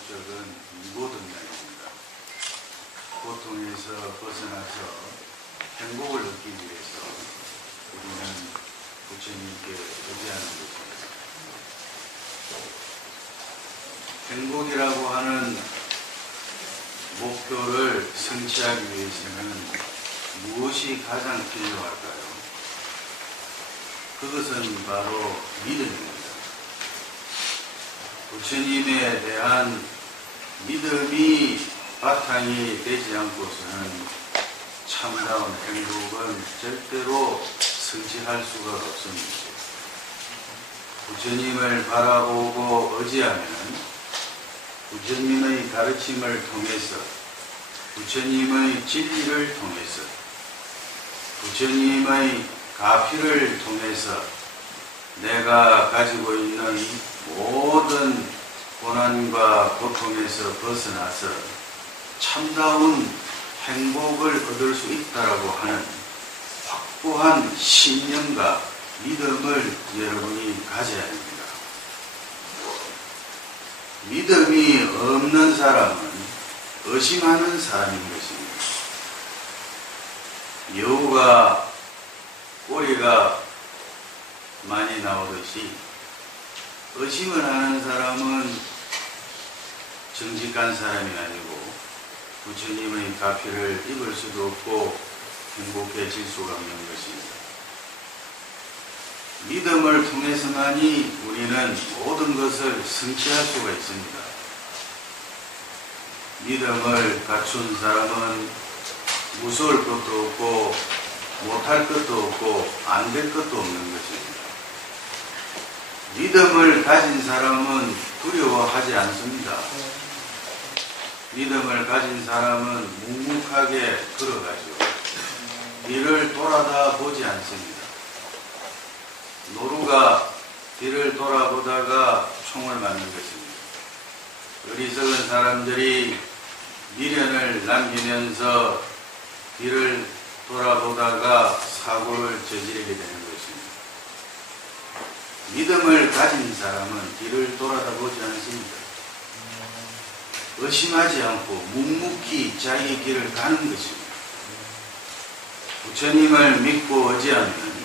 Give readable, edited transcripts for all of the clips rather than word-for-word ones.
목적은 이고등락입니다. 고통에서 벗어나서 행복을 얻기 위해서 우리는 부처님께 의지하는 것입니다. 행복이라고 하는 목표를 성취하기 위해서는 무엇이 가장 필요할까요? 그것은 바로 믿음입니다. 부처님에 대한 믿음이 바탕이 되지 않고서는 참다운 행복은 절대로 성취할 수가 없습니다. 부처님을 바라보고 의지하면 부처님의 가르침을 통해서 부처님의 진리를 통해서 부처님의 가피를 통해서 내가 가지고 있는 모든 고난과 고통에서 벗어나서 참다운 행복을 얻을 수 있다라고 하는 확고한 신념과 믿음을 여러분이 가져야 합니다. 믿음이 없는 사람은 의심하는 사람인 것입니다. 여우가 꼬리가 많이 나오듯이 의심을 하는 사람은 정직한 사람이 아니고 부처님의 가피를 입을 수도 없고 행복해질 수가 없는 것입니다. 믿음을 통해서만이 우리는 모든 것을 성취할 수가 있습니다. 믿음을 갖춘 사람은 무서울 것도 없고 못할 것도 없고 안 될 것도 없는 것입니다. 믿음을 가진 사람은 두려워하지 않습니다. 믿음을 가진 사람은 묵묵하게 걸어가죠. 뒤를 돌아다 보지 않습니다. 노루가 뒤를 돌아보다가 총을 맞는 것입니다. 어리석은 사람들이 미련을 남기면서 뒤를 돌아보다가 사고를 저지르게 되는 것입니다. 믿음을 가진 사람은 뒤를 돌아다보지 않습니다. 의심하지 않고 묵묵히 자기 길을 가는 것입니다. 부처님을 믿고 의지하면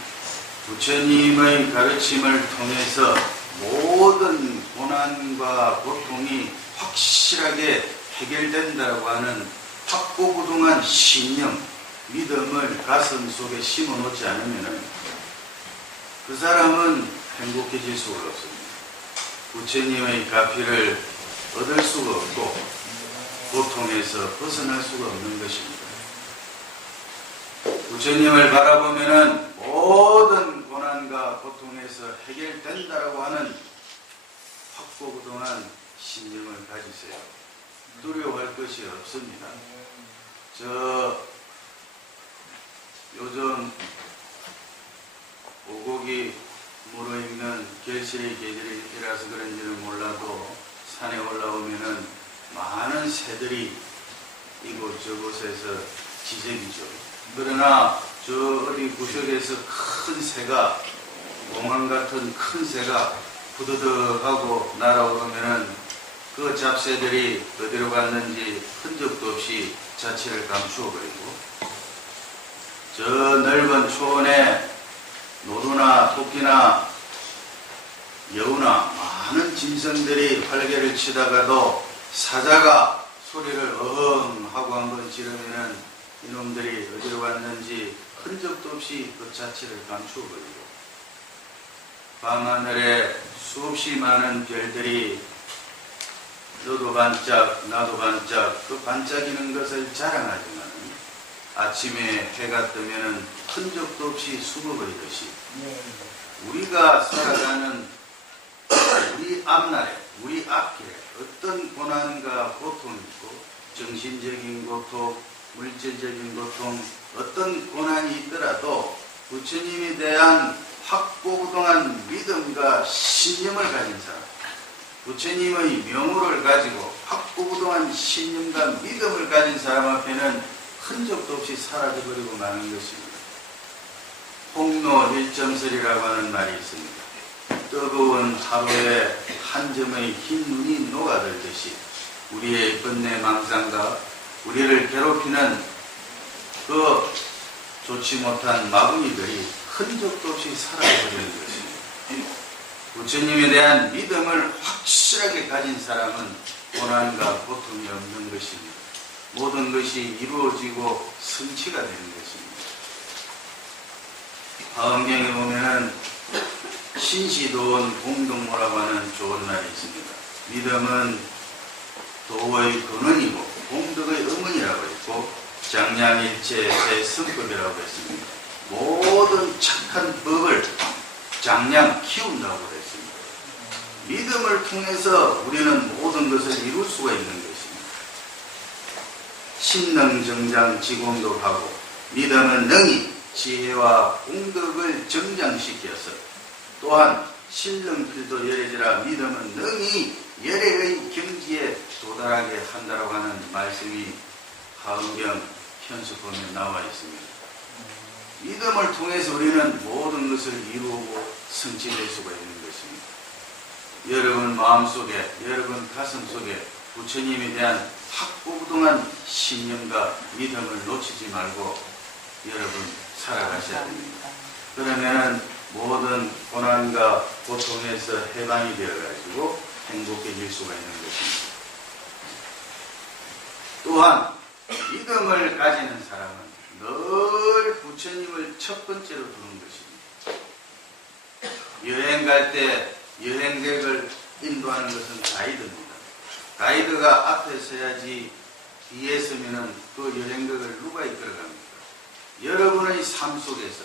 부처님의 가르침을 통해서 모든 고난과 고통이 확실하게 해결된다고 하는 확고부동한 신념, 믿음을 가슴 속에 심어놓지 않으면 그 사람은 행복해질 수가 없습니다. 부처님의 가피를 얻을 수가 없고 고통에서 벗어날 수가 없는 것입니다. 부처님을 바라보면 모든 고난과 고통에서 해결된다라고 하는 확고부동한 신념을 가지세요. 두려워할 것이 없습니다. 요즘 오곡이 무르익는 결실의 계절이라서 그런지는 몰라도 산에 올라오면은 많은 새들이 이곳저곳에서 지저귀죠. 그러나 저 어디 구석에서 큰 새가, 공항 같은 큰 새가 부드덕하고 날아오면은 그 잡새들이 어디로 갔는지 흔적도 없이 자취를 감추어 버리고, 저 넓은 초원에 노루나 토끼나 여우나 많은 짐승들이 활개를 치다가도 사자가 소리를 어흥 하고 한번 지르면은 이놈들이 어디로 갔는지 흔적도 없이 그 자체를 감추어버리고, 밤하늘에 수없이 많은 별들이 너도 반짝 나도 반짝 그 반짝이는 것을 자랑하지만 아침에 해가 뜨면은 흔적도 없이 숨어버리듯이 우리가 살아가는 우리 앞날에 우리 앞길에 어떤 고난과 고통이 있고 정신적인 고통, 물질적인 고통, 어떤 고난이 있더라도 부처님에 대한 확고부동한 믿음과 신념을 가진 사람, 부처님의 명호를 가지고 확고부동한 신념과 믿음을 가진 사람 앞에는 흔적도 없이 사라져버리고 마는 것입니다. 홍로 일점설이라고 하는 말이 있습니다. 뜨거운 하루에 한 점의 흰 눈이 녹아들듯이 우리의 번뇌 망상과 우리를 괴롭히는 그 좋지 못한 마귀들이 흔적도 없이 사라져버리는 것입니다. 부처님에 대한 믿음을 확실하게 가진 사람은 고난과 고통이 없는 것입니다. 모든 것이 이루어지고 성취가 되는 것입니다. 화엄경에 보면은 신시도원 공동모라고 하는 좋은 날이 있습니다. 믿음은 도의 근원이고 공덕의 어머니라고 했고 장량일체 제성법이라고 했습니다. 모든 착한 법을 장량 키운다고 했습니다. 믿음을 통해서 우리는 모든 것을 이룰 수가 있는 것입니다. 신능정장 지공덕하고 믿음은 능히 지혜와 공덕을 정장시켜서 또한 신능필도 열애지라 믿음은 능히 열애의 경지에 도달하게 한다고 하는 말씀이 화엄경 현수법에 나와 있습니다. 믿음을 통해서 우리는 모든 것을 이루고 성취될 수가 있는 것입니다. 여러분 마음속에, 여러분 가슴속에 부처님에 대한 확고부동한 신념과 믿음을 놓치지 말고 여러분 살아가셔야 됩니다. 그러면 모든 고난과 고통에서 해방이 되어가지고 행복해질 수가 있는 것입니다. 또한 믿음을 가지는 사람은 늘 부처님을 첫 번째로 두는 것입니다. 여행 갈 때 여행객을 인도하는 것은 가이드입니다. 가이드가 앞에 서야지 뒤에 서면은 그 여행객을 누가 이끌어갑니까? 여러분의 삶 속에서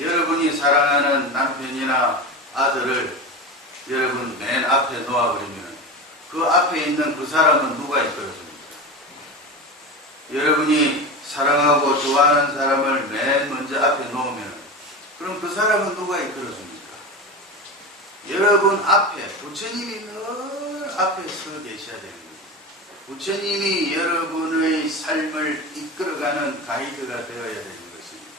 여러분이 사랑하는 남편이나 아들을 여러분 맨 앞에 놓아버리면 그 앞에 있는 그 사람은 누가 이끌어줍니까? 여러분이 사랑하고 좋아하는 사람을 맨 먼저 앞에 놓으면 그럼 그 사람은 누가 이끌어줍니까? 여러분 앞에 부처님이 늘 앞에 서 계셔야 됩니다. 부처님이 여러분의 삶을 이끌어가는 가이드가 되어야 되는 것입니다.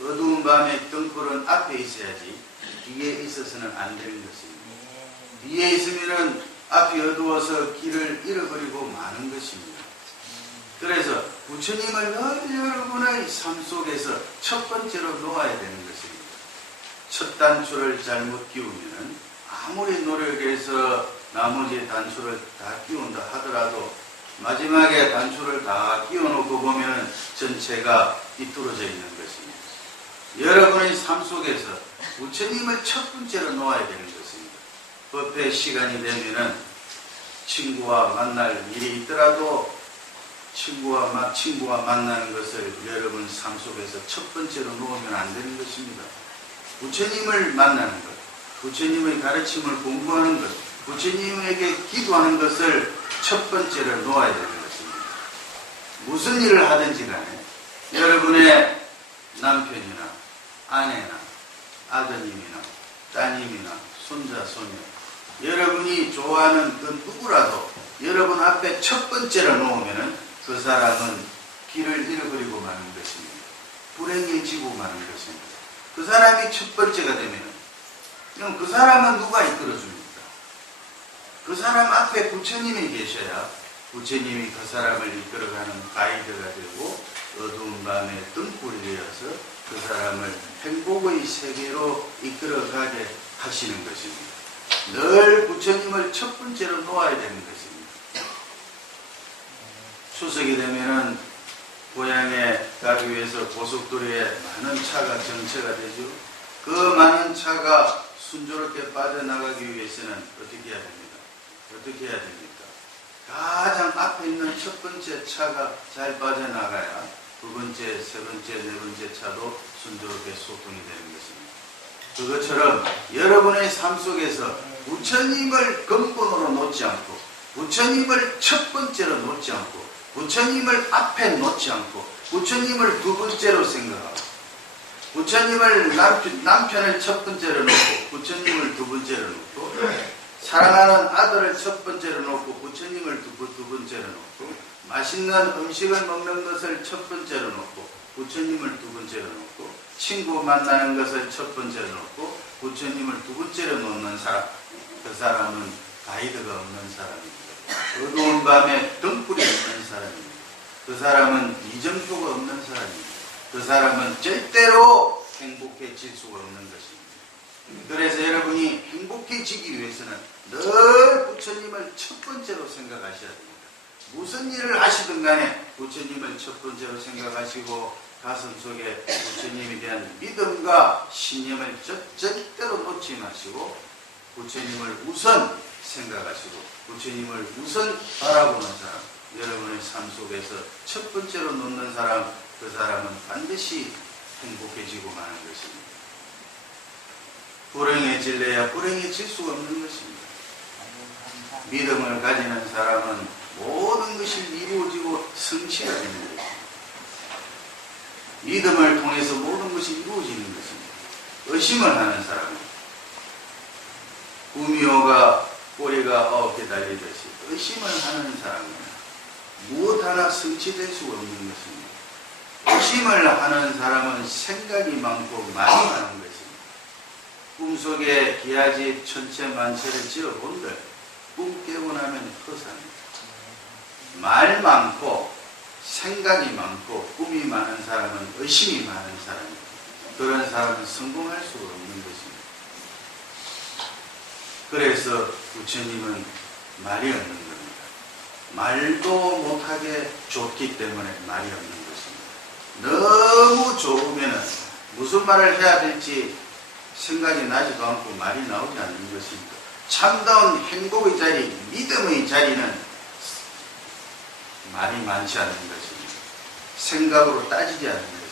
어두운 밤에 등불은 앞에 있어야지 뒤에 있어서는 안 되는 것입니다. 뒤에 있으면 앞이 어두워서 길을 잃어버리고 마는 것입니다. 그래서 부처님을 늘 여러분의 삶 속에서 첫 번째로 놓아야 되는 것입니다. 첫 단추를 잘못 끼우면 아무리 노력해서 나머지 단추를 다 끼운다 하더라도 마지막에 단추를 다 끼워놓고 보면 전체가 삐뚤어져 있는 것입니다. 여러분의 삶 속에서 부처님을 첫 번째로 놓아야 되는 것입니다. 법회 시간이 되면은 친구와 만날 일이 있더라도 친구와 만나는 것을 여러분 삶 속에서 첫 번째로 놓으면 안 되는 것입니다. 부처님을 만나는 것, 부처님의 가르침을 공부하는 것, 부처님에게 기도하는 것을 첫 번째로 놓아야 되는 것입니다. 무슨 일을 하든지 간에 여러분의 남편이나 아내나 아드님이나 따님이나 손자, 손녀 여러분이 좋아하는 그 누구라도 여러분 앞에 첫 번째로 놓으면 그 사람은 길을 잃어버리고 마는 것입니다. 불행해지고 마는 것입니다. 그 사람이 첫 번째가 되면 그럼 그 사람은 누가 이끌어줍니까? 그 사람 앞에 부처님이 계셔야 부처님이 그 사람을 이끌어가는 가이드가 되고 어두운 밤에 등불이 되어서 그 사람을 행복의 세계로 이끌어가게 하시는 것입니다. 늘 부처님을 첫 번째로 놓아야 되는 것입니다. 추석이 되면은 고향에 가기 위해서 고속도로에 많은 차가 정체가 되죠. 그 많은 차가 순조롭게 빠져나가기 위해서는 어떻게 해야 됩니까? 어떻게 해야 됩니까? 가장 앞에 있는 첫 번째 차가 잘 빠져나가야 두 번째, 세 번째, 네 번째 차도 순조롭게 소통이 되는 것입니다. 그것처럼 여러분의 삶 속에서 부처님을 근본으로 놓지 않고 부처님을 첫 번째로 놓지 않고 부처님을 앞에 놓지 않고 부처님을 두 번째로 생각하고 부처님을 남편을 첫 번째로 놓고 부처님을 두 번째로 놓고 사랑하는 아들을 첫 번째로 놓고 부처님을 두 번째로 놓고 맛있는 음식을 먹는 것을 첫 번째로 놓고 부처님을 두 번째로 놓고 친구 만나는 것을 첫 번째로 놓고 부처님을 두 번째로 놓는 사람, 그 사람은 가이드가 없는 사람입니다. 어두운 밤에 등불이 없는 사람입니다. 그 사람은 이정표가 없는 사람입니다. 그 사람은 절대로 행복해질 수가 없는 것입니다. 그래서 여러분이 행복해지기 위해서는 늘 부처님을 첫 번째로 생각하셔야 됩니다. 무슨 일을 하시든 간에 부처님을 첫 번째로 생각하시고 가슴 속에 부처님에 대한 믿음과 신념을 절대로 놓지 마시고 부처님을 우선 생각하시고 부처님을 우선 바라보는 사람, 여러분의 삶 속에서 첫 번째로 놓는 사람, 그 사람은 반드시 행복해지고 마는 것입니다. 불행해질래야 불행해질 수가 없는 것입니다. 믿음을 가지는 사람은 모든 것이 이루어지고 성취가 되는 것입니다. 믿음을 통해서 모든 것이 이루어지는 것입니다. 의심을 하는 사람은 구미호가 꼬리가 9개 달리듯이 의심을 하는 사람은 무엇 하나 성취될 수가 없는 것입니다. 의심을 하는 사람은 생각이 많고 말이 많은 것입니다. 꿈속에 기아집 천체만체를 지어본들 꿈 깨고 나면 허사합니다. 말 많고 생각이 많고 꿈이 많은 사람은 의심이 많은 사람입니다. 그런 사람은 성공할 수가 없는 것입니다. 그래서 부처님은 말이 없는 겁니다. 말도 못하게 좋기 때문에 말이 없는 것입니다. 너무 좋으면 무슨 말을 해야 될지 생각이 나지도 않고 말이 나오지 않는 것입니다. 참다운 행복의 자리, 믿음의 자리는 말이 많지 않은 것입니다. 생각으로 따지지 않는 것입니다.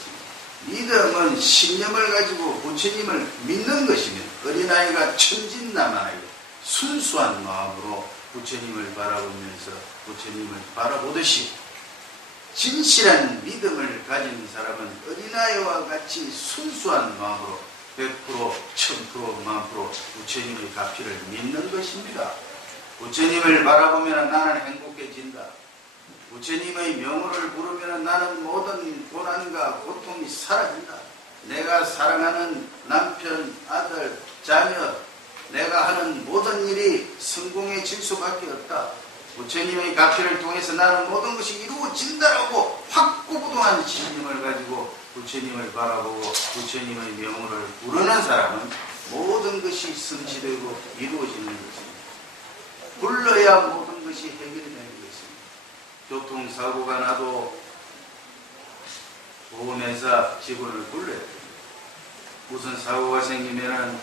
믿음은 신념을 가지고 부처님을 믿는 것입니다. 어린아이가 천진난만하게 순수한 마음으로 부처님을 바라보면서 부처님을 바라보듯이 진실한 믿음을 가진 사람은 어린아이와 같이 순수한 마음으로 100%, 1000%, 10,000% 부처님의 가피를 믿는 것입니다. 부처님을 바라보면 나는 행복해진다. 부처님의 명호를 부르면 나는 모든 고난과 고통이 사라진다. 내가 사랑하는 남편, 아들, 자녀, 내가 하는 모든 일이 성공해질 수밖에 없다. 부처님의 가피를 통해서 나는 모든 것이 이루어진다라고 확고부동한 신념을 가지고 부처님을 바라보고 부처님의 명호를 부르는 사람은 모든 것이 성취되고 이루어지는 것입니다. 불러야 모든 것이 해결되는 것입니다. 교통사고가 나도 보험회사 직원을 불러야 됩니다. 무슨 사고가 생기면은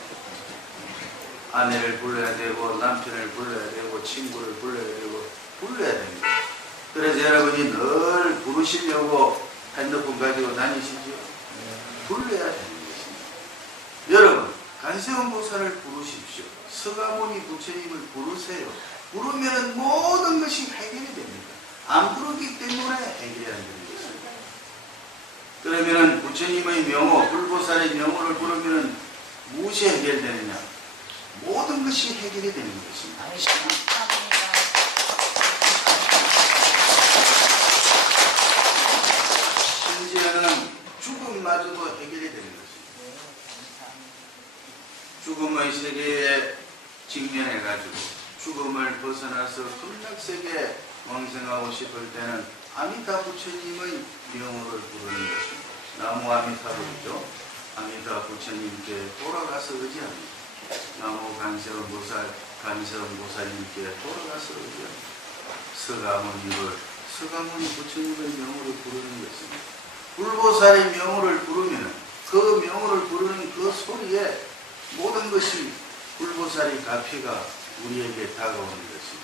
아내를 불러야 되고 남편을 불러야 되고 친구를 불러야 되고 불러야 됩니다. 그래서 여러분이 늘 부르시려고 핸드폰 가지고 다니시죠? 불러야 되는 것입니다. 여러분 간세음 보살을 부르십시오. 서가모니 부처님을 부르세요. 부르면 모든 것이 해결이 됩니다. 안 부르기 때문에 해결이 안 되는 것입니다. 그러면 부처님의 명호, 불보살의 명호를 부르면 무엇이 해결되느냐? 모든 것이 해결이 되는 것입니다. 심지어는 죽음마저도 해결이 되는 것입니다. 죽음의 세계에 직면해가지고 죽음을 벗어나서 극락세계에 왕생하고 싶을 때는 아미타 부처님의 명호를 부르는 것입니다. 나무 아미타불이죠. 아미타 부처님께 돌아가서 의지합니다. 나무 간세음 보살님께 돌아가서 의지합니다. 서가모니 부처님의 명호를 부르는 것입니다. 불보살의 명호를 부르면 그 명호를 부르는 그 소리에 모든 것이 불보살의 가피가 우리에게 다가오는 것입니다.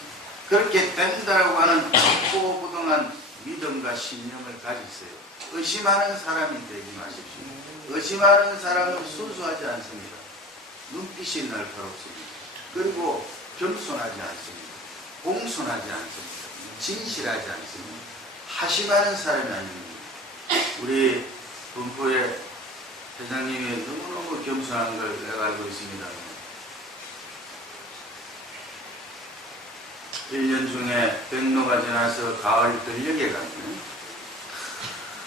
그렇게 된다라고 하는 확고부동한 믿음과 신념을 가지세요. 의심하는 사람이 되지 마십시오. 의심하는 사람은 순수하지 않습니다. 눈빛이 날카롭습니다. 그리고 겸손하지 않습니다. 공손하지 않습니다. 진실하지 않습니다. 하심하는 사람이 아닙니다. 우리 분포의 회장님이 너무너무 겸손한 걸 내가 알고 있습니다. 1년 중에 백로가 지나서 가을 들녘에 가면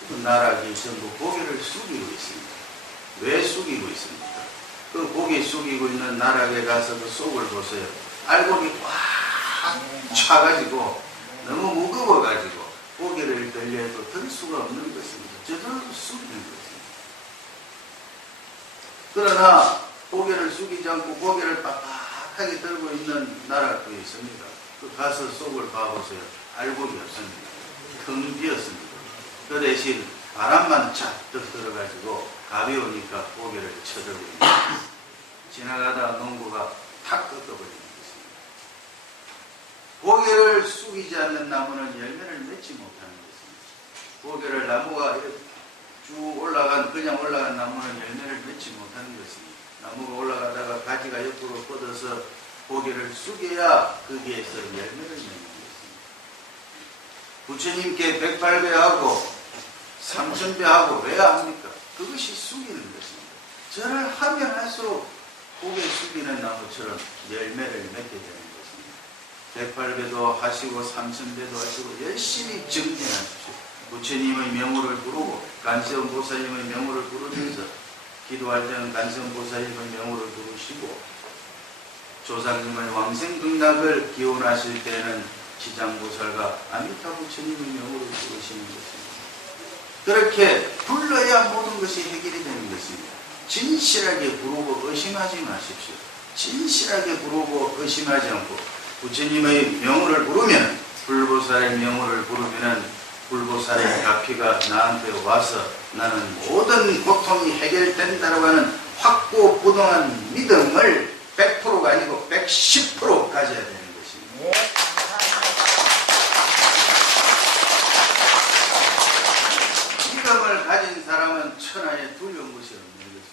그 나락이 전부 고개를 숙이고 있습니다. 왜 숙이고 있습니까? 그 고개 숙이고 있는 나락에 가서 그 속을 보세요. 알곡이 꽉 차가지고 너무 무거워가지고 고개를 들려도 들 수가 없는 것입니다. 저절로 숙이는 것입니다. 그러나 고개를 숙이지 않고 고개를 빡빡하게 들고 있는 나라도 있습니다. 그 가서 속을 봐보세요. 알곡이 없습니다. 텅 비었습니다. 그 대신 바람만 잔뜩 들어가지고 가벼우니까 고개를 쳐들어버립니다. 지나가다 농부가 탁 꺾어버립니다. 고개를 숙이지 않는 나무는 열매를 맺지 못하는 것입니다. 고개를 나무가 쭉 그냥 올라간 나무는 열매를 맺지 못하는 것입니다. 나무가 올라가다가 가지가 옆으로 뻗어서 고개를 숙여야 거기에서 열매를 맺는 것입니다. 부처님께 108배하고 3000배하고 왜 합니까? 그것이 숙이는 것입니다. 절을 하면 할수록 고개 숙이는 나무처럼 열매를 맺게 되는 것입니다. 108배도 하시고 3000배도 하시고 열심히 정진하십시오. 부처님의 명호를 부르고 간세음보살님의 명호를 부르면서 기도할 때는 간세음보살님의 명호를 부르시고 조상님의 왕생극락을 기원하실 때는 지장보살과 아미타 부처님의 명호를 부르시는 것입니다. 그렇게 불러야 모든 것이 해결이 되는 것입니다. 진실하게 부르고 의심하지 마십시오. 진실하게 부르고 의심하지 않고 부처님의 명호를 부르면 불보살의 명호를 부르면 불보살의 가피가 나한테 와서 나는 모든 고통이 해결된다고 하는 확고부동한 믿음을 100%가 아니고 110% 가져야 되는 것입니다. 믿음을 가진 사람은 천하에 두려운 것이 없는 것입니다.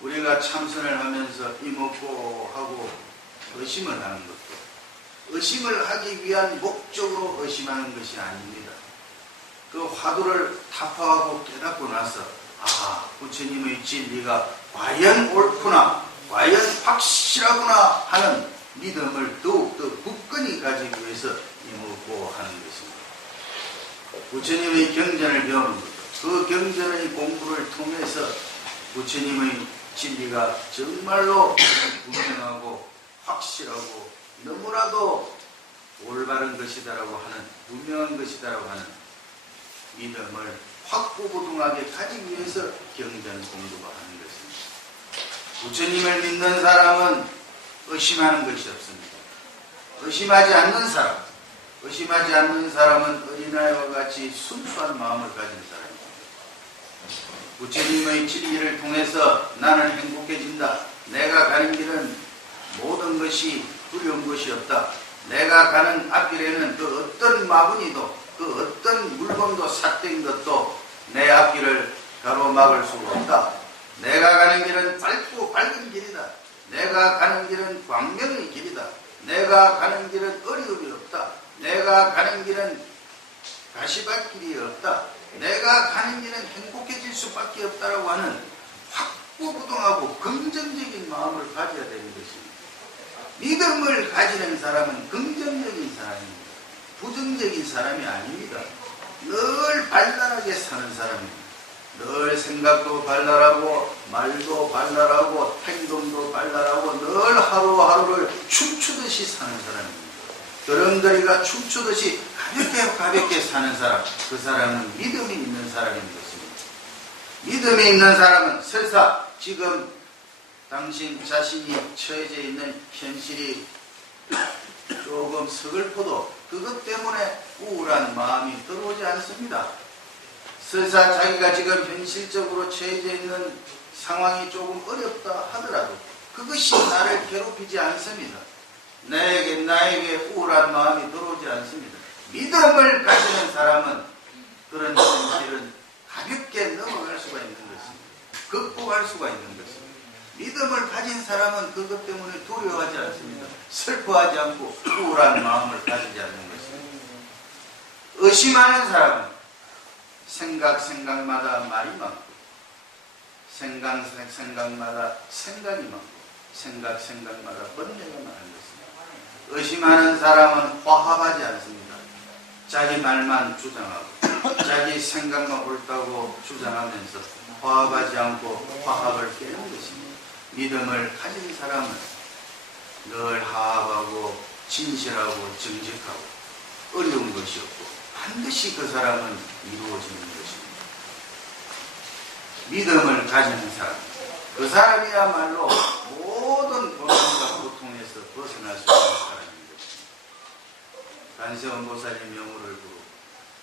우리가 참선을 하면서 이먹고 하고 의심을 하는 것도 의심을 하기 위한 목적으로 의심하는 것이 아닙니다. 그 화두를 타파하고 깨닫고 나서 부처님의 진리가 과연 옳구나, 과연 확실하구나 하는 믿음을 더욱더 굳건히 가지기 위해서 이먹고 하는 것입니다. 부처님의 경전을 배우는 것, 그 경전의 공부를 통해서 부처님의 진리가 정말로 분명하고 확실하고 너무나도 올바른 것이다라고 하는 분명한 것이다라고 하는 믿음을 확고부동하게 가지기 위해서 경전 공부가 하는 것입니다. 부처님을 믿는 사람은 의심하는 것이 없습니다. 의심하지 않는 사람은 어린아이와 같이 순수한 마음을 가진 사람입니다. 부처님의 진리를 통해서 나는 행복해진다. 내가 가는 길은 모든 것이 두려운 것이 없다. 내가 가는 앞길에는 그 어떤 마구니도 그 어떤 물건도 삭된 것도 내 앞길을 가로막을 수가 없다. 내가 가는 길은 밝고 밝은 길이다. 내가 가는 길은 광명의 길이다. 내가 가는 길은 어려움이 없다. 내가 가는 길은 가시밭길이 없다. 내가 가는 길은 행복해질 수밖에 없다라고 하는 확고부동하고 긍정적인 마음을 가져야 되는 것입니다. 믿음을 가지는 사람은 긍정적인 사람입니다. 부정적인 사람이 아닙니다. 늘 발랄하게 사는 사람입니다. 늘 생각도 발랄하고 말도 발랄하고 행동도 발랄하고 늘 하루하루를 춤추듯이 사는 사람입니다. 드렁거리가 춤추듯이 가볍게 사는 사람, 그 사람은 믿음이 있는 사람인 것입니다. 믿음이 있는 사람은 설사 지금 당신 자신이 처해져 있는 현실이 조금 서글퍼도 그것 때문에 우울한 마음이 들어오지 않습니다. 설사 자기가 지금 현실적으로 처해져 있는 상황이 조금 어렵다 하더라도 그것이 나를 괴롭히지 않습니다. 나에게 우울한 마음이 들어오지 않습니다. 믿음을 가지는 사람은 그런 현실은 가볍게 넘어갈 수가 있는 것입니다. 극복할 수가 있는 것입니다. 믿음을 가진 사람은 그것 때문에 두려워하지 않습니다. 슬퍼하지 않고 우울한 마음을 가지지 않는 것입니다. 의심하는 사람은 생각마다 말이 많고 생각마다 생각이 많고 생각마다 번뇌가 많은 것입니다. 의심하는 사람은 화합하지 않습니다. 자기 말만 주장하고 자기 생각만 옳다고 주장하면서 화합하지 않고 화합을 깨는 것입니다. 믿음을 가진 사람은 늘 화합하고 진실하고 정직하고 어려운 것이 없고 반드시 그 사람은 이루어지는 것입니다. 믿음을 가지는 사람, 그 사람이야말로 모든 고난과 고통에서 벗어날 수 있는 사람인 것입니다. 간세음보살님 명호를 부르고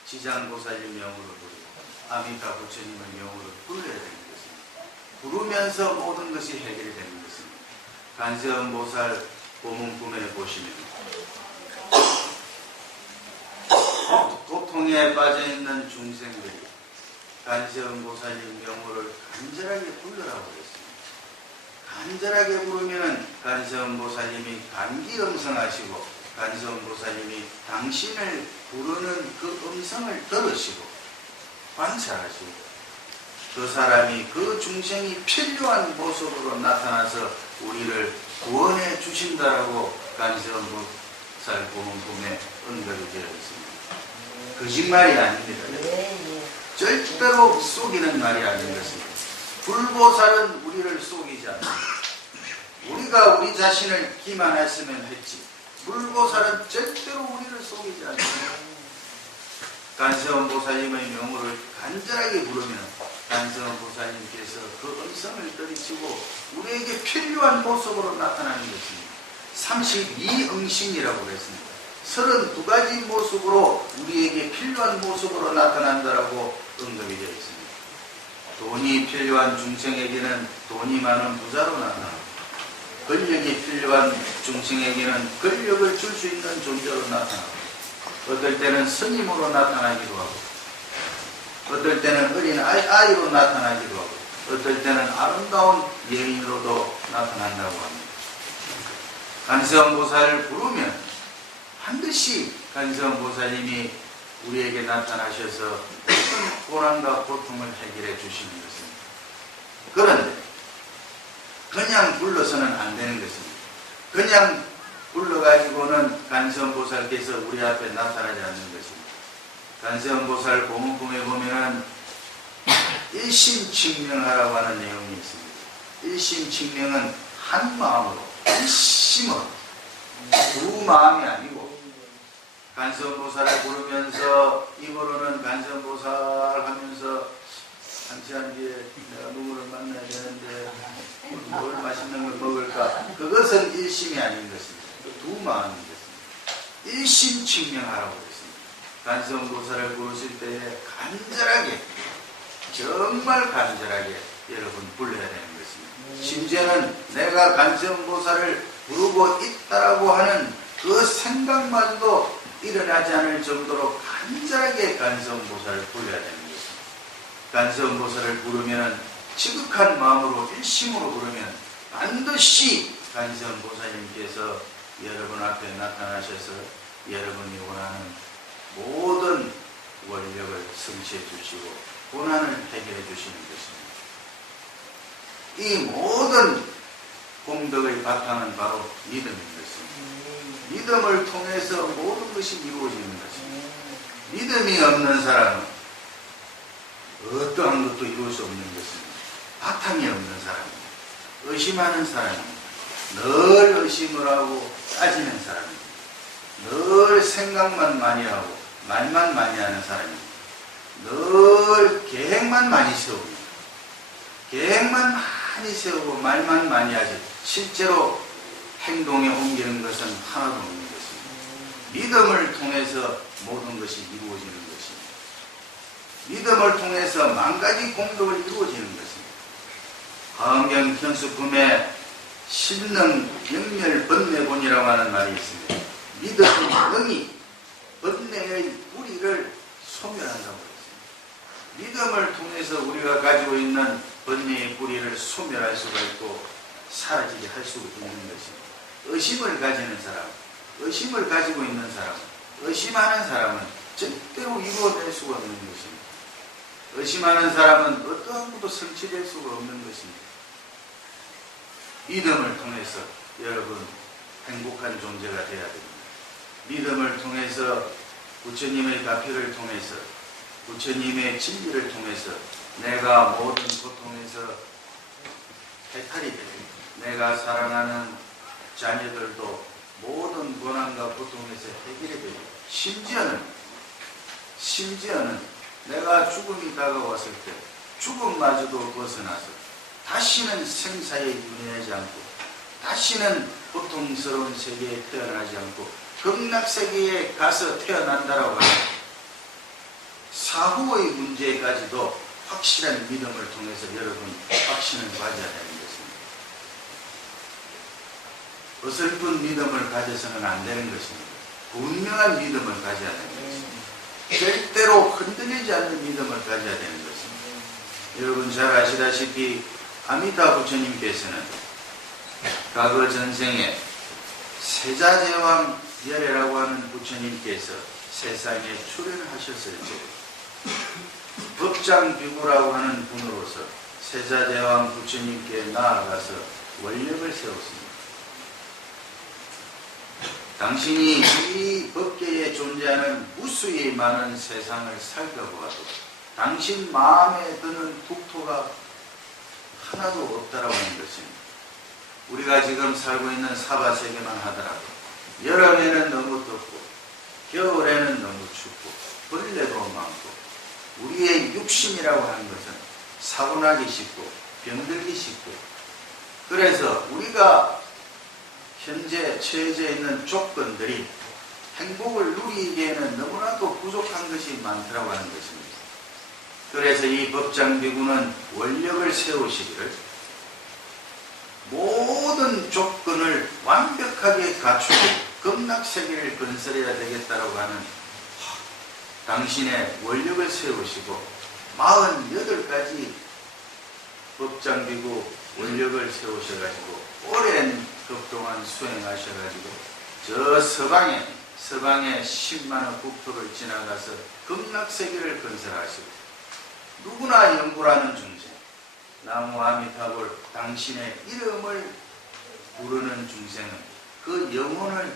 지장보살님 명호를 부르고 아미타 부처님의 명호를 불러야 되는 것입니다. 부르면서 모든 것이 해결이 되는 것입니다. 간세음보살 고문품에 보시면 고통에 빠져있는 중생들이 간세음보살님 명호를 간절하게 불러라고 했습니다. 간절하게 부르면 간세음보살님이 간기음성하시고 간세음보살님이 당신을 부르는 그 음성을 들으시고 관찰하시고 그 사람이 그 중생이 필요한 모습으로 나타나서 우리를 구원해 주신다라고 간세음보살 고문품에 언급이 되어 있습니다. 거짓말이 아닙니다. 절대로 속이는 말이 아닌 것입니다. 불보살은 우리를 속이지 않습니다. 우리가 우리 자신을 기만했으면 했지 불보살은 절대로 우리를 속이지 않습니다. 간세음보살님의 명호를 간절하게 부르면 간세음보살님께서 그 음성을 들이치고 우리에게 필요한 모습으로 나타나는 것입니다. 32응신이라고 했습니다. 32가지 모습으로 우리에게 필요한 모습으로 나타난다라고 언급이 되어 있습니다. 돈이 필요한 중생에게는 돈이 많은 부자로 나타납니다. 권력이 필요한 중생에게는 권력을 줄 수 있는 존재로 나타납니다. 어떨 때는 스님으로 나타나기도 하고 어떨 때는 어린 아이로 나타나기도 하고 어떨 때는 아름다운 여인으로도 나타난다고 합니다. 간세음보살을 부르면 반드시 간세음보살님이 우리에게 나타나셔서 어떤 고난과 고통을 해결해 주시는 것입니다. 그런데 그냥 불러서는 안 되는 것입니다. 그냥 불러가지고는 간세음보살께서 우리 앞에 나타나지 않는 것입니다. 간세음보살 고문품에 보면은 일심칙명하라고 하는 내용이 있습니다. 일심칙명은 한 마음으로 일심으로 두 마음이 아니고 간세음보살을 부르면서 입으로는 간세음보살 하면서 한시한 뒤에 내가 누구를 만나야 되는데 뭘 맛있는 걸 먹을까? 그것은 일심이 아닌 것입니다. 두 마음인 것입니다. 일심칙명하라고 했습니다. 간세음보살을 부르실 때에 간절하게 정말 간절하게 여러분 불러야 되는 것입니다. 심지어는 내가 간세음보살을 부르고 있다라고 하는 그 생각만도 일어나지 않을 정도로 간절하게 간세음보살을 불러야 되는 것입니다. 간세음보살을 부르면 지극한 마음으로 일심으로 부르면 반드시 간세음보살님께서 여러분 앞에 나타나셔서 여러분이 원하는 모든 원력을 성취해 주시고 고난을 해결해 주시는 것입니다. 이 모든 공덕의 바탕은 바로 믿음인 것입니다. 믿음을 통해서 모든 것이 이루어지는 것입니다. 믿음이 없는 사람은 어떠한 것도 이룰 수 없는 것입니다. 바탕이 없는 사람입니다. 의심하는 사람입니다. 늘 의심을 하고 따지는 사람입니다. 늘 생각만 많이 하고 말만 많이 하는 사람입니다. 늘 계획만 많이 세웁니다. 계획만 많이 세우고 말만 많이 하지 실제로 행동에 옮기는 것은 하나도 없는 것입니다. 믿음을 통해서 모든 것이 이루어지는 것입니다. 믿음을 통해서 만가지 공덕을 이루어지는 것입니다. 화엄경 현수품에 신능 영멸 번뇌본이라고 하는 말이 있습니다. 믿음의 영이 번뇌의 뿌리를 소멸한다고 했습니다. 믿음을 통해서 우리가 가지고 있는 번뇌의 뿌리를 소멸할 수가 있고 사라지게 할 수 있는 것입니다. 의심을 가지는 사람, 의심을 가지고 있는 사람, 의심하는 사람은 절대로 이루어낼 수가 없는 것입니다. 의심하는 사람은 어떠한 것도 성취될 수가 없는 것입니다. 믿음을 통해서 여러분 행복한 존재가 되어야 됩니다. 믿음을 통해서 부처님의 가표를 통해서 부처님의 진리를 통해서 내가 모든 고통에서 해탈이 되고 내가 사랑하는 자녀들도 모든 고난과 고통에서 해결이 되고, 심지어는 내가 죽음이 다가왔을 때 죽음마저도 벗어나서 다시는 생사에 윤회하지 않고 다시는 고통스러운 세계에 태어나지 않고 극락세계에 가서 태어난다라고 하는 사후의 문제까지도 확실한 믿음을 통해서 여러분 확신을 가져야 되는 것입니다. 어설픈 믿음을 가져서는 안 되는 것입니다. 분명한 믿음을 가져야 되는 것입니다. 절대로 흔들리지 않는 믿음을 가져야 되는 것입니다. 여러분 잘 아시다시피 아미타 부처님께서는 과거 전생에 세자제왕 열애라고 하는 부처님께서 세상에 출현하셨을 때 법장비구라고 하는 분으로서 세자제왕 부처님께 나아가서 원력을 세웠습니다. 당신이 이 법계에 존재하는 무수히 많은 세상을 살펴보아도 당신 마음에 드는 국토가 하나도 없다라고 하는 것입니다. 우리가 지금 살고 있는 사바세계만 하더라도 여름에는 너무 덥고 겨울에는 너무 춥고 벌레도 많고 우리의 육신이라고 하는 것은 사고나기 쉽고 병들기 쉽고, 그래서 우리가 현재 처해져 있는 조건들이 행복을 누리기에는 너무나도 부족한 것이 많더라고 하는 것입니다. 그래서 이 법장비구는 원력을 세우시기를 모든 조건을 완벽하게 갖추고 극락세계를 건설해야 되겠다라고 하는 당신의 원력을 세우시고 48가지 법장비구 원력을 세우셔가지고 오랜 그동안 수행하셔가지고 저 서방의 10만원 국토를 지나가서 극락세계를 건설하시고, 누구나 영구라는 중생 나무 아미타불 당신의 이름을 부르는 중생은 그 영혼을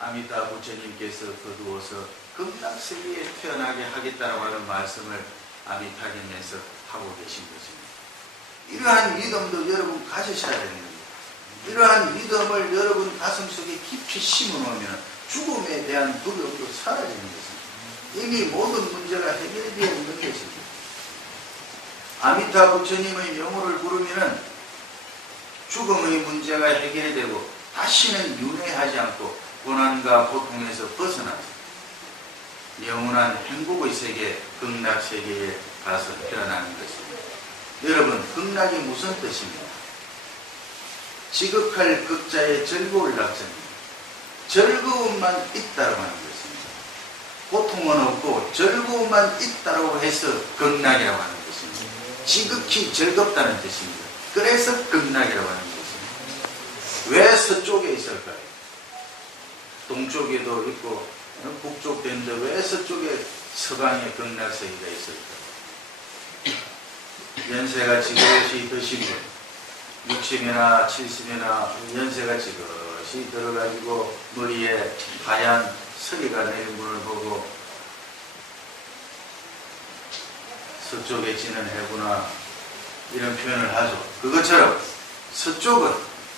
아미타 부처님께서 거두어서 극락세계에 태어나게 하겠다라고 하는 말씀을 아미타경에서 하고 계신 것입니다. 이러한 믿음도 여러분 가지셔야 되는 겁니다. 이러한 믿음을 여러분 가슴속에 깊이 심어놓으면 죽음에 대한 두려움도 사라지는 것입니다. 이미 모든 문제가 해결되어 있는 것입니다. 아미타 부처님의 명호를 부르면 죽음의 문제가 해결이 되고 다시는 윤회하지 않고 고난과 고통에서 벗어나서 영원한 행복의 세계, 극락세계에 가서 태어나는 것입니다. 여러분, 극락이 무슨 뜻입니까? 지극할 극자의 즐거울 낙자입니다. 즐거움만 있다고 하는 것입니다. 고통은 없고 즐거움만 있다고 해서 극락이라고 하는 것입니다. 지극히 즐겁다는 뜻입니다. 그래서 극락이라고 하는 것입니다. 왜 서쪽에 있을까요? 동쪽에도 있고 북쪽도 있는데 왜 서쪽에 서방에 극락세계가 있을까요? 연세가 지그시 드신 분, 60이나 70이나 연세가 지그시 들어가지고 머리에 하얀 서리가 내린 분을 보고 서쪽에 지는 해구나 이런 표현을 하죠. 그것처럼 서쪽은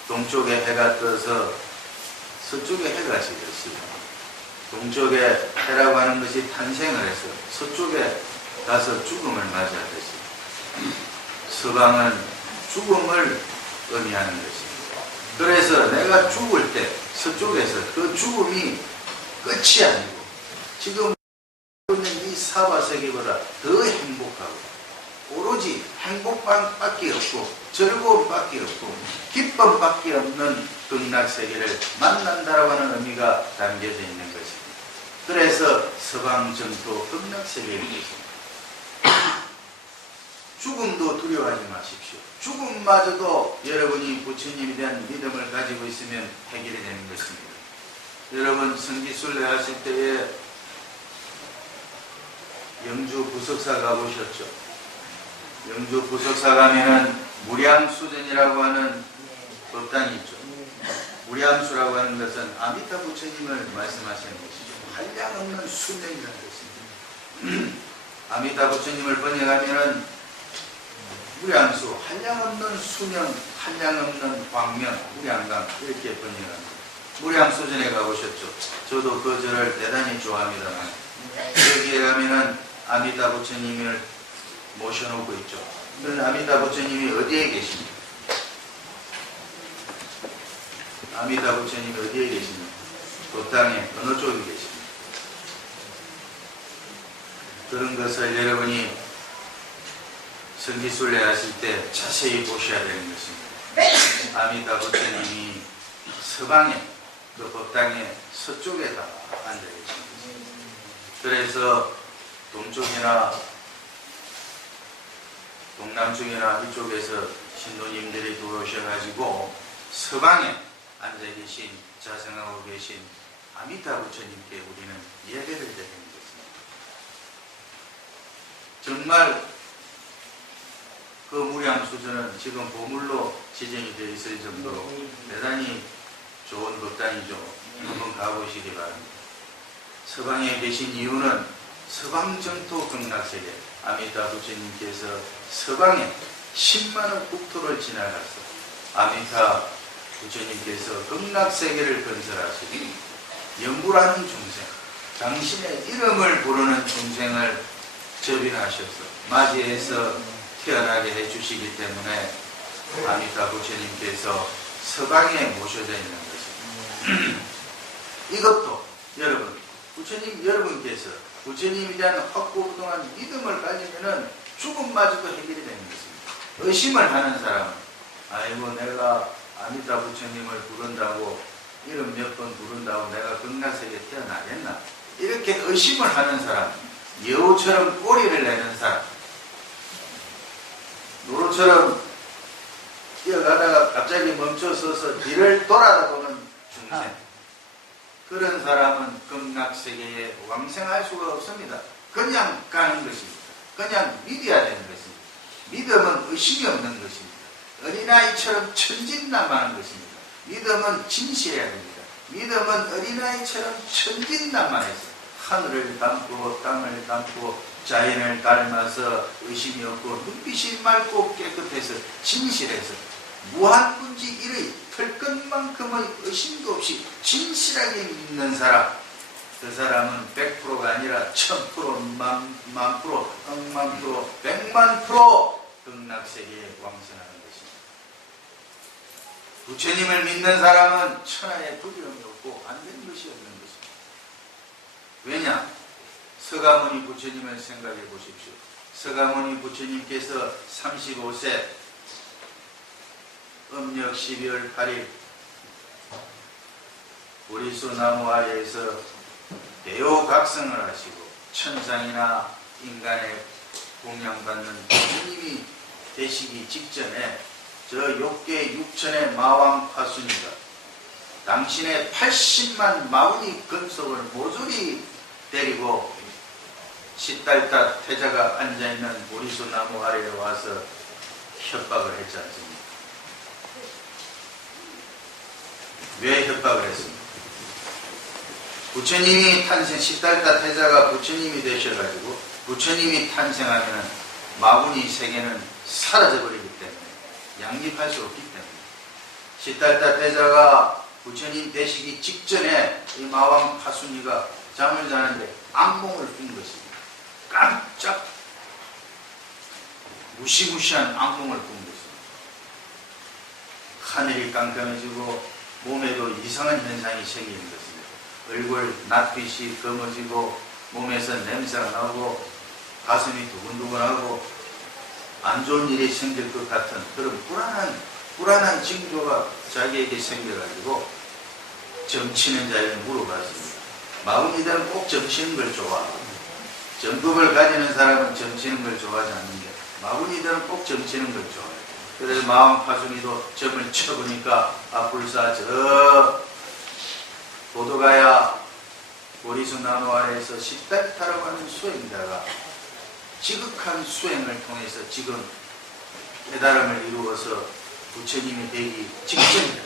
동쪽에 해가 떠서 서쪽에 해가 지듯이 동쪽에 해라고 하는 것이 탄생을 해서 서쪽에 가서 죽음을 맞이하듯이 서방은 죽음을 의미하는 것입니다. 그래서 내가 죽을 때 서쪽에서 그 죽음이 끝이 아니고 지금 있는 이 사바세계보다 더 행복하고 오로지 행복밖에 없고 즐거움밖에 없고 기쁨밖에 없는 극락세계를 만난다라고 하는 의미가 담겨져 있는 것입니다. 그래서 서방정토 극락세계에 있습니다. 죽음도 두려워하지 마십시오. 죽음마저도 여러분이 부처님에 대한 믿음을 가지고 있으면 해결이 되는 것입니다. 여러분 성지순례 하실 때에 영주 부석사 가보셨죠? 영주 부석사 가면은 무량수전이라고 하는 법당이 있죠. 무량수라고 하는 것은 아미타 부처님을 말씀하시는 것이죠. 한량없는 수명이라는 것입니다. 아미타 부처님을 번역하면은 무량수, 한량없는 수명, 한량없는 광명, 무량강 이렇게 번역합니다. 무량수전에 가보셨죠? 저도 그 절을 대단히 좋아합니다만 여기에 가면은 아미타 부처님을 모셔놓고 있죠. 그런 아미타 부처님이 어디에 계십니까? 아미타 부처님이 어디에 계십니까? 도땅에 어느 쪽에 계십니까? 그런 것을 여러분이 성기순례 하실 때 자세히 보셔야 되는 것입니다. 아미타 부처님이 서방에 그 법당의 서쪽에다 앉아 계십니다. 그래서 동쪽이나 동남쪽이나 이쪽에서 신도님들이 들어오셔가지고 서방에 앉아 계신 자성하고 계신 아미타 부처님께 우리는 예배를 드리는 것입니다. 정말 그 무량수전은 지금 보물로 지정이 되어 있을 정도로 대단히 좋은 법당이죠. 한번 가보시기 바랍니다. 서방에 계신 이유는 서방정토 극락세계 아미타 부처님께서 서방에 10만원 국토를 지나가서 아미타 부처님께서 극락세계를 건설하시고 영구라는 중생, 당신의 이름을 부르는 중생을 접인하셔서 맞이해서 태어나게 해주시기 때문에 아미타 부처님께서 서방에 모셔져 있는 것입니다. 이것도 여러분, 부처님 여러분께서 부처님에 대한 확고부동한 믿음을 가지면은 죽음마저도 해결이 되는 것입니다. 의심을 하는 사람은 아이고 내가 아미타 부처님을 부른다고 이름 몇 번 부른다고 내가 극락세계에 태어나겠나 이렇게 의심을 하는 사람, 여우처럼 꼬리를 내는 사람, 노루처럼 뛰어가다가 갑자기 멈춰서서 뒤를 돌아다보는 중생, 그런 사람은 극락세계에 왕생할 수가 없습니다. 그냥 가는 것입니다. 그냥 믿어야 되는 것입니다. 믿음은 의심이 없는 것입니다. 어린아이처럼 천진난만한 것입니다. 믿음은 진실해야 됩니다. 믿음은 어린아이처럼 천진난만해서 하늘을 닮고 땅을 닮고 자연을 닮아서 의심이 없고 눈빛이 맑고 깨끗해서 진실해서 무한군지 일의 털끝만큼의 의심도 없이 진실하게 믿는 사람, 그 사람은 100%가 아니라 1000%, 만 프로, 억만 프로, 100만 프로 극락세계에 왕생하는 것입니다. 부처님을 믿는 사람은 천하에 두려움이 없고 안 되는 것이 없는 것입니다. 왜냐? 서가모니 부처님을 생각해 보십시오. 서가모니 부처님께서 35세 음력 12월 8일 보리수 나무 아래에서 대오각성을 하시고 천상이나 인간의 공양받는 부처님이 되시기 직전에 저 욕계 6천의 마왕 파순이가 당신의 80만 마운이 금속을 모조리 데리고 시달타 태자가 앉아있는 보리수 나무 아래에 와서 협박을 했지 않습니까? 왜 협박을 했습니까? 부처님이 탄생, 시달타 태자가 부처님이 되셔가지고 부처님이 탄생하면 마구니 세계는 사라져버리기 때문에 양립할 수 없기 때문에 시달타 태자가 부처님 되시기 직전에 이 마왕 파순이가 잠을 자는데 악몽을 꾼 것입니다. 깜짝 무시무시한 악몽을 꾼 것입니다. 하늘이 깜깜해지고 몸에도 이상한 현상이 생기는 것입니다. 얼굴 낯빛이 검어지고 몸에서 냄새가 나고 가슴이 두근두근하고 안 좋은 일이 생길 것 같은 그런 불안한 징조가 자기에게 생겨가지고 점치는 자에게 물어봤습니다. 마흔이들은 꼭 점치는 걸 좋아하고 정법을 가지는 사람은 점치는 걸 좋아하지 않는데 마흔이들은 꼭 점치는 걸 좋아해요. 그래서 마왕 파순이도 점을 쳐보니까 불사 저 보도가야 보리수 나무 아래에서 시달타라고 하는 수행자가 지극한 수행을 통해서 지금 깨달음을 이루어서 부처님이 되기 직전이다.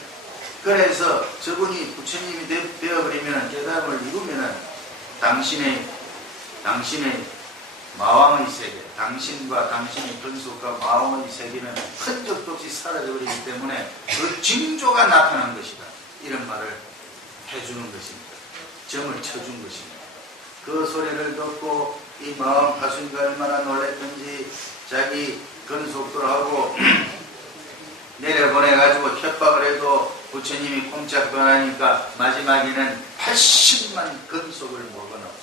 그래서 저분이 부처님이 되어버리면 깨달음을 이루면 당신의 마왕의 세계, 당신과 당신의 근속과 마왕의 세계는 흔적도 없이 사라져버리기 때문에 그 징조가 나타난 것이다. 이런 말을 해주는 것입니다. 점을 쳐준 것입니다. 그 소리를 듣고 이 마왕 파순이가 얼마나 놀랬던지 자기 근속들하고 내려보내가지고 협박을 해도 부처님이 꼼짝도 안 하니까 마지막에는 80만 근속을 먹어넣었어요.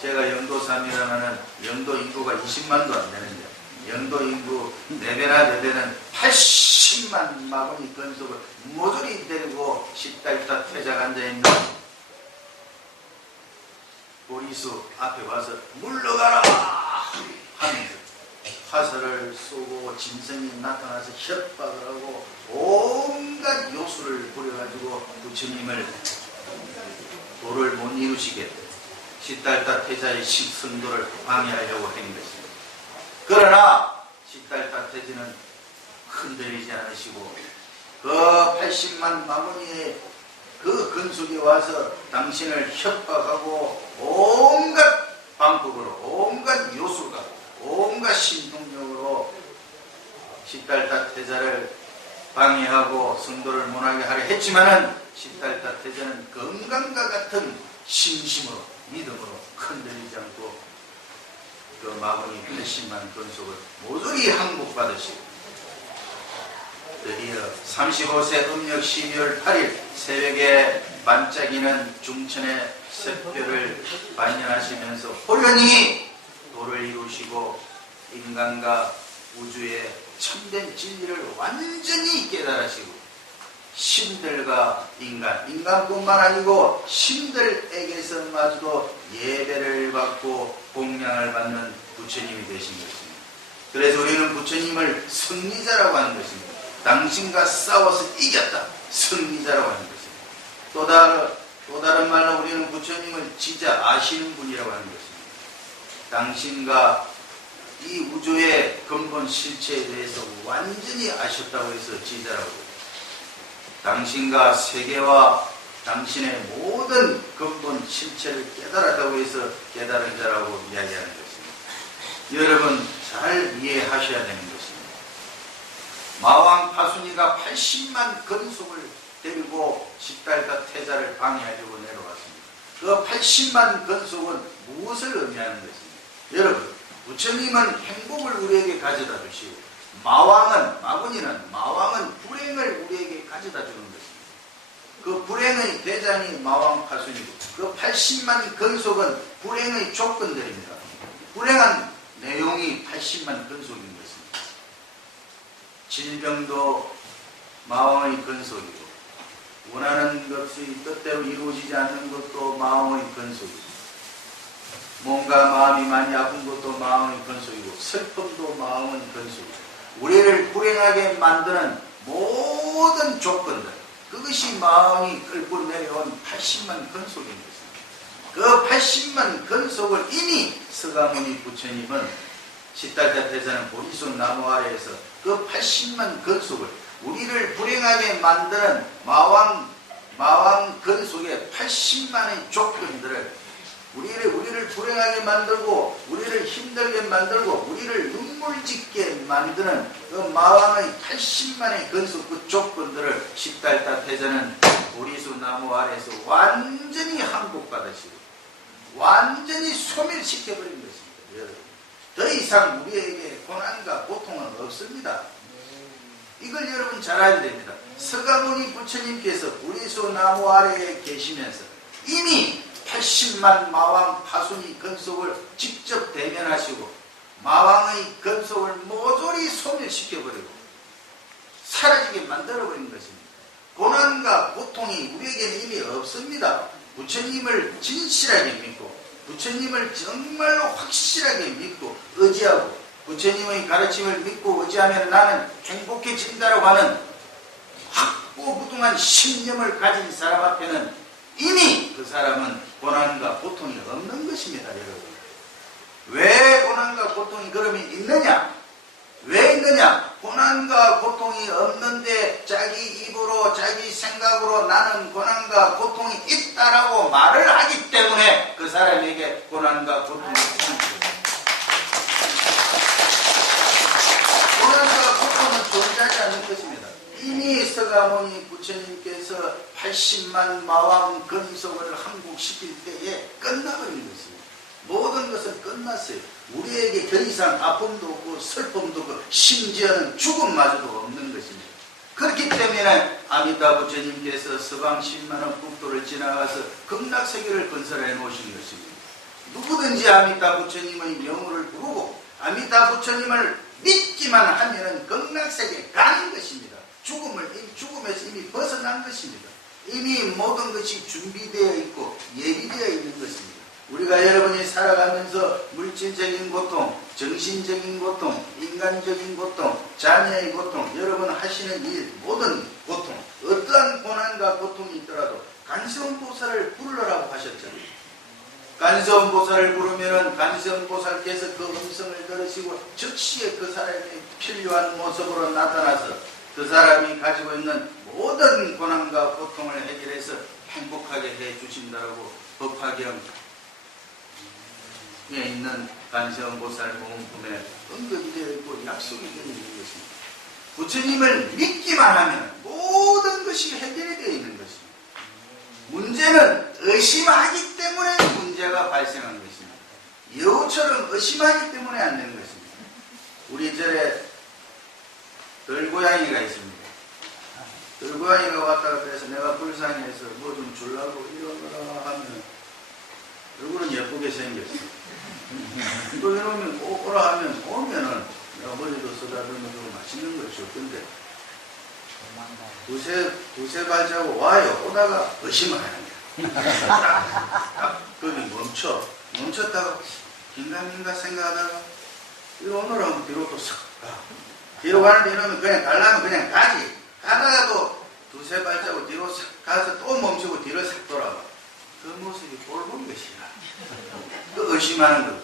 제가 영도삼이라면 영도 인구가 20만도 안 되는데 영도 인구 4배나 4배는 80만 마구니 근속을 모조리 데리고 10달타 퇴자가 앉아있는 보리수 앞에 와서 물러가라 하면서 화살을 쏘고 짐승이 나타나서 협박을 하고 온갖 요술을 부려가지고 부처님을 도를 못 이루시게 십달타 태자의 식선도를 방해하려고 한 것입니다. 그러나 십달타 태자는 흔들리지 않으시고 그 80만 마무니의 그 근속에 와서 당신을 협박하고 온갖 방법으로 온갖 요술과 온갖 신통력으로 십달타 태자를 방해하고 성도를 못하게 하려 했지만은 십달타 태자는 건강과 같은 신심으로 믿음으로 흔들리지 않고 그 마무니 80만 근속을 모조리 항복받으시고 드디어 35세 음력 12월 8일 새벽에 반짝이는 중천의 새별을 반연하시면서 호련히 도를 이루시고 인간과 우주의 참된 진리를 완전히 깨달으시고 신들과 인간뿐만 아니고 신들에게서마저도 예배를 받고 공양을 받는 부처님이 되신 것입니다. 그래서 우리는 부처님을 승리자라고 하는 것입니다. 당신과 싸워서 이겼다. 승리자라고 하는 것입니다. 또 다른 말로 우리는 부처님을 진짜 아시는 분이라고 하는 것입니다. 당신과 이 우주의 근본 실체에 대해서 완전히 아셨다고 해서 지자라고 합니다. 당신과 세계와 당신의 모든 근본 실체를 깨달았다고 해서 깨달은 자라고 이야기하는 것입니다. 여러분 잘 이해하셔야 되는 것입니다. 마왕 파순이가 80만 근속을 데리고 십달타 태자를 방해하려고 내려왔습니다. 그 80만 근속은 무엇을 의미하는 것입니까? 여러분 부처님은 행복을 우리에게 가져다 주시고 마왕은 불행을 우리에게 가져다 주는 것입니다. 그 불행의 대장이 마왕 파순이고 그 80만 근속은 불행의 조건들입니다. 불행한 내용이 80만 근속인 것입니다. 질병도 마왕의 근속이고 원하는 것이 뜻대로 이루어지지 않는 것도 마왕의 근속이고 뭔가 마음이 많이 아픈 것도 마음의 근속이고 슬픔도 마음의 근속이고 우리를 불행하게 만드는 모든 조건들 그것이 마음이 끌고 내려온 80만 근속인 것입니다. 그 80만 근속을 이미 서가모니 부처님은 십달타 태자는 보리손 나무 아래에서 그 80만 근속을 우리를 불행하게 만드는 마왕 근속의 80만의 조건들을 우리를 불행하게 만들고 우리를 힘들게 만들고 우리를 눈물 짓게 만드는 그 마왕의 80만의 근속 그 조건들을 십달타 태자는 보리수 나무 아래에서 완전히 항복받으시고 완전히 소멸시켜버린 것입니다. 여러분 더 이상 우리에게 고난과 고통은 없습니다. 이걸 여러분 잘 알아야 됩니다. 서가모니 부처님께서 보리수 나무 아래에 계시면서 이미 80만 마왕 파순이 근속을 직접 대면하시고 마왕의 근속을 모조리 소멸시켜버리고 사라지게 만들어버린 것입니다. 고난과 고통이 우리에게는 이미 없습니다. 부처님을 진실하게 믿고 부처님을 정말로 확실하게 믿고 의지하고 부처님의 가르침을 믿고 의지하면 나는 행복해진다라고 하는 확고부동한 신념을 가진 사람 앞에는 이미 그 사람은 고난과 고통이 없는 것입니다. 여러분 왜 고난과 고통이 그러면 있느냐? 왜 있느냐? 고난과 고통이 없는데 자기 입으로 자기 생각으로 나는 고난과 고통이 있다라고 말을 하기 때문에 그 사람에게 고난과 고통이 있습니다. 고난과 고통은 존재하지 않는 것입니다. 이미 서가모니 부처님께서 80만 마왕 건속을 항복시킬 때에 끝나버린 것입니다. 모든 것은 끝났어요. 우리에게 더 이상 아픔도 없고 슬픔도 없고 심지어는 죽음마저도 없는 것입니다. 그렇기 때문에 아미타 부처님께서 서방 10만원 국도를 지나가서 극락세계를 건설해 놓으신 것입니다. 누구든지 아미타 부처님의 명호를 부르고 아미타 부처님을 믿기만 하면 극락세계에 가는 것입니다. 죽음에서 이미 벗어난 것입니다. 이미 모든 것이 준비되어 있고 예비되어 있는 것입니다. 우리가 여러분이 살아가면서 물질적인 고통, 정신적인 고통, 인간적인 고통, 자녀의 고통, 여러분 하시는 일, 모든 고통, 어떠한 고난과 고통이 있더라도 간세음보살을 부르라고 하셨잖아요. 간세음보살을 부르면은 간세음보살께서 그 음성을 들으시고 즉시에 그 사람이 필요한 모습으로 나타나서 그 사람이 가지고 있는 모든 고난과 고통을 해결해서 행복하게 해주신다고 법화경에 있는 간세음보살 공품에 언급이 되어 있고 약속이 되어 있는 것입니다. 부처님을 믿기만 하면 모든 것이 해결이 되어 있는 것입니다. 문제는 의심하기 때문에 문제가 발생한 것입니다. 여우처럼 의심하기 때문에 안 되는 것입니다. 우리 절에 들고양이가 있습니다. 들고양이가 왔다 갔다 해서 내가 불쌍해서 뭐 좀 주려고 이러거라 하면 얼굴은 예쁘게 생겼어. 또 이러면 오라 하면 오면은 내가 머리도 쓰다듬어주고 맛있는 걸 줄 건데 두세 발자국 와요. 오다가 의심을 하는 거야. 거기 멈췄다가 긴가민가 생각하다가 이거 오늘 하면 뒤로 또 싹 가. 뒤로 가는데 이러면 그냥 가려면 그냥 가지. 가다가도 두세 발자국 뒤로 싹 가서 또 멈추고 뒤로 싹 돌아와. 그 모습이 꼴본 것이야. 그 의심하는 거.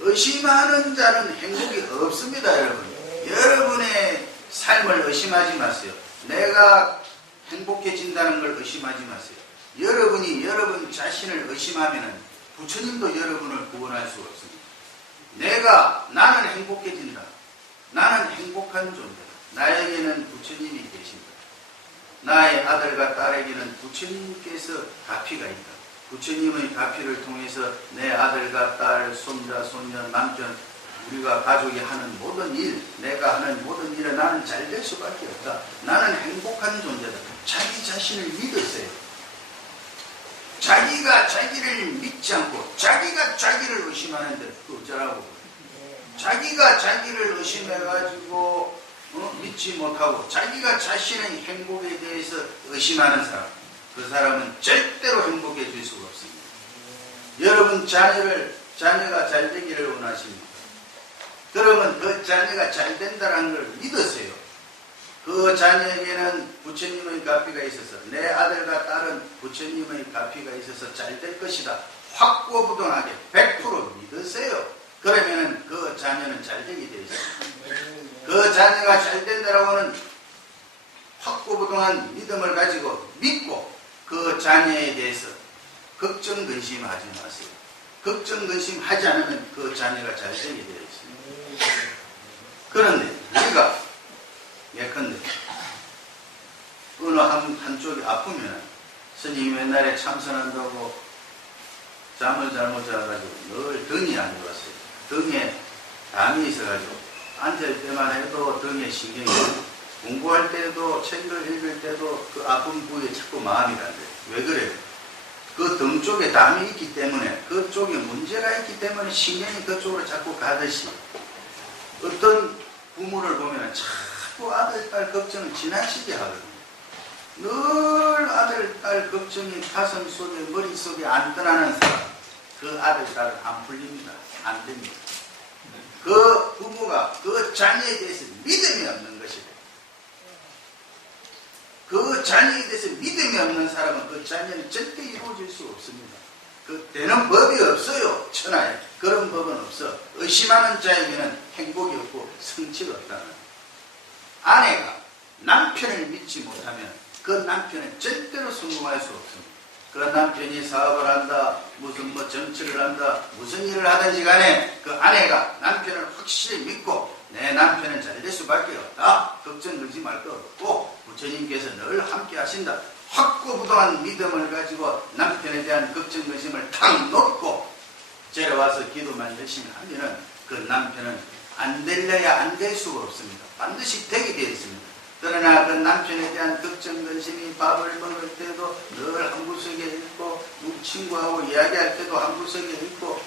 의심하는 자는 행복이 없습니다, 여러분. 여러분의 삶을 의심하지 마세요. 내가 행복해진다는 걸 의심하지 마세요. 여러분이 여러분 자신을 의심하면 부처님도 여러분을 구원할 수가 없습니다. 나는 행복해진다. 나는 행복한 존재다. 나에게는 부처님이 계신다. 나의 아들과 딸에게는 부처님께서 가피가 있다. 부처님의 가피를 통해서 내 아들과 딸, 손자, 손녀, 남편, 우리가 가족이 하는 모든 일, 내가 하는 모든 일에 나는 잘 될 수밖에 없다. 나는 행복한 존재다. 자기 자신을 믿으세요. 자기가 자기를 믿지 않고 자기가 자기를 의심하는데 그 어쩌라고. 자기가 자기를 의심해가지고 믿지 못하고 자기가 자신의 행복에 대해서 의심하는 사람, 그 사람은 절대로 행복해질 수가 없습니다. 여러분 자녀가 잘 되기를 원하십니까? 그러면 그 자녀가 잘 된다는 걸 믿으세요. 그 자녀에게는 부처님의 가피가 있어서 내 아들과 딸은 부처님의 가피가 있어서 잘 될 것이다. 확고부동하게 100% 믿으세요. 그러면 그 자녀는 잘 되게 되어 있습니다. 그 자녀가 잘 된다라고 하는 확고부동한 믿음을 가지고 믿고 그 자녀에 대해서 걱정 근심하지 마세요. 걱정 근심하지 않으면 그 자녀가 잘 되게 되어 있습니다. 그런데 우리가 예컨대 어느 한쪽이 아프면 스님이 옛날에 참선한다고 잠을 잘못 자가지고 늘 등이 안 좋았어요. 등에 담이 있어가지고 앉을 때만 해도 등에 신경이 공부할 때도 책을 읽을 때도 그 아픈 부위에 자꾸 마음이 간대요. 왜 그래요? 그 등 쪽에 담이 있기 때문에 그쪽에 문제가 있기 때문에 신경이 그쪽으로 자꾸 가듯이 어떤 부모를 보면 자꾸 아들, 딸 걱정을 지나치게 하거든요. 늘 아들, 딸 걱정이 가슴 속에, 머릿속에 안 떠나는 사람, 그 아들, 딸은 안 풀립니다. 안 됩니다. 그 부모가 그 자녀에 대해서 믿음이 없는 것이다. 그 자녀에 대해서 믿음이 없는 사람은 그 자녀는 절대 이루어질 수 없습니다. 그 되는 법이 없어요. 천하에 그런 법은 없어. 의심하는 자에게는 행복이 없고 성취가 없다는. 아내가 남편을 믿지 못하면 그 남편은 절대로 성공할 수 없습니다. 그 남편이 사업을 한다, 무슨 정치를 한다, 무슨 일을 하든지 간에 그 아내가 남편을 확실히 믿고 내 남편은 잘 될 수밖에 없다. 걱정 걸지 말 거 없고 부처님께서 늘 함께 하신다. 확고부동한 믿음을 가지고 남편에 대한 걱정 근심을 탁 놓고 데려와서 기도만 열심히 하면은 그 남편은 안 될래야 안 될 수가 없습니다. 반드시 되게 되어 있습니다. 그러나 그 남편에 대한 걱정 근심이 밥을 먹을 때도 늘 한 구석에 있고 친구하고 이야기할 때도 한 구석에 있고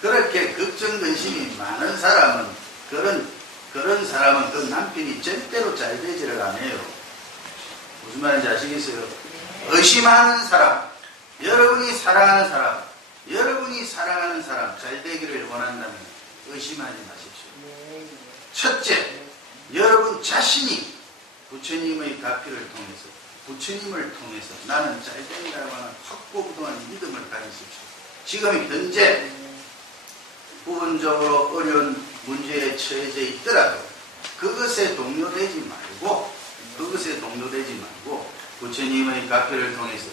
그렇게 걱정 근심이 많은 사람은 그런 사람은 그 남편이 절대로 잘 되지를 않아요. 무슨 말인지 아시겠어요? 의심하는 사람, 여러분이 사랑하는 사람 잘 되기를 원한다면 의심하지 마십시오. 첫째, 여러분 자신이 부처님의 가피를 통해서 부처님을 통해서 나는 잘 된다고 하는 확고부동한 믿음을 가지십시오. 지금 현재 부분적으로 어려운 문제에 처해져 있더라도 그것에 동요되지 말고 부처님의 가피를 통해서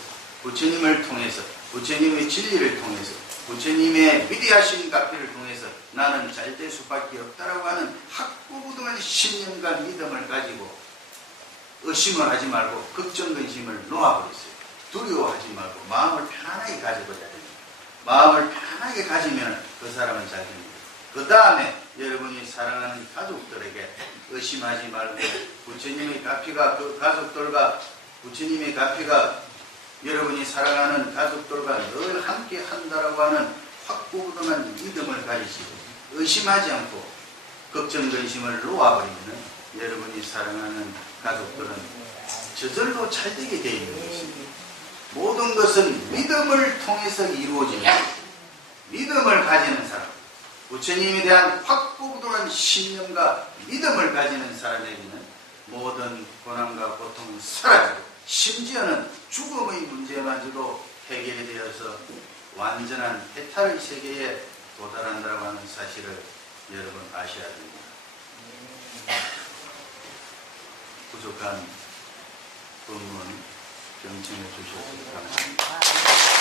부처님을 통해서 부처님의 진리를 통해서 부처님의 위대하신 가피를 통해서 나는 잘 될 수밖에 없다라고 하는 확고부동한 신념과 믿음을 가지고 의심을 하지 말고 걱정 근심을 놓아버렸어요. 두려워하지 말고 마음을 편안하게 가져버려야 됩니다. 마음을 편안하게 가지면 그 사람은 잘 됩니다. 그 다음에 여러분이 사랑하는 가족들에게 의심하지 말고 부처님의 가피가 그 가족들과 부처님의 가피가 여러분이 사랑하는 가족들과 늘 함께 한다라고 하는 확고부동한 믿음을 가지시고 의심하지 않고 걱정 근심을 놓아버리면 여러분이 사랑하는 가족들은 저절로 잘 되게 되어 있는 것입니다. 모든 것은 믿음을 통해서 이루어집니다. 믿음을 가지는 사람, 부처님에 대한 확고부동한 신념과 믿음을 가지는 사람에게는 모든 고난과 고통은 사라지고 심지어는 죽음의 문제마저도 해결이 되어서 완전한 해탈의 세계에 도달한다고 하는 사실을 여러분 아셔야 됩니다. 부족한 본문 경청해 주셔서 감사합니다.